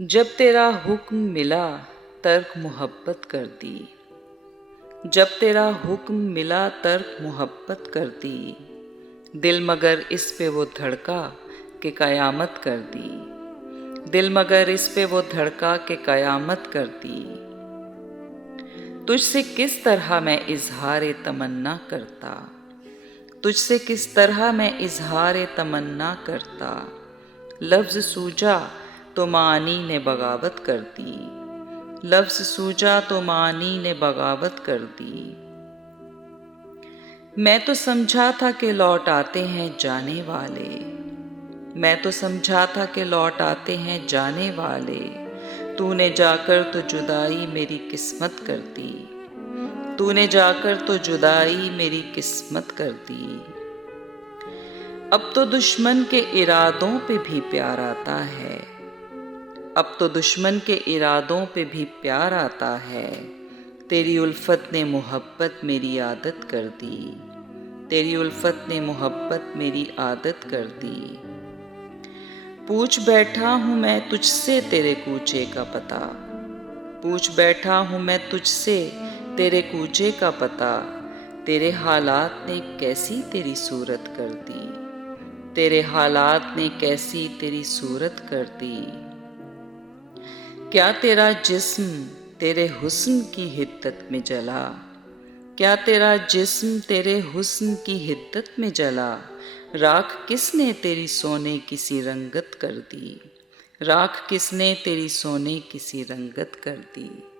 जब तेरा हुक्म मिला तर्क मोहब्बत कर दी। जब तेरा हुक्म मिला तर्क मोहब्बत कर दी। दिल मगर इस पे वो धड़का कि क़यामत कर दी। दिल मगर इस पे वो धड़का कि क़यामत कर दी। तुझसे किस तरह मैं इजहार तमन्ना करता। तुझसे किस तरह मैं इजहार तमन्ना करता। लफ्ज़ सूझा तो मानी ने बगावत कर दी। लफ्ज़ सूझा तो मानी ने बगावत कर दी। मैं तो समझा था कि लौट आते हैं जाने वाले। मैं तो समझा था कि लौट आते हैं जाने वाले। तूने जाकर तो जुदाई मेरी किस्मत कर दी। तूने जाकर तो जुदाई मेरी किस्मत कर दी। अब तो दुश्मन के इरादों पे भी प्यार आता है। अब तो दुश्मन के इरादों पे भी प्यार आता है। तेरी उल्फत ने मोहब्बत मेरी आदत कर दी। तेरी उल्फत ने मोहब्बत मेरी आदत कर दी। पूछ बैठा हूँ मैं तुझसे तेरे कूचे का पता। पूछ बैठा हूँ मैं तुझसे तेरे कूचे का पता। तेरे हालात ने कैसी तेरी सूरत कर दी। तेरे हालात ने कैसी तेरी सूरत कर दी। क्या तेरा जिस्म तेरे हुस्न की हिद्दत में जला। क्या तेरा जिस्म तेरे हुस्न की हिद्दत में जला। राख किसने तेरी सोने की सी रंगत कर दी। राख किसने तेरी सोने की सी रंगत कर दी।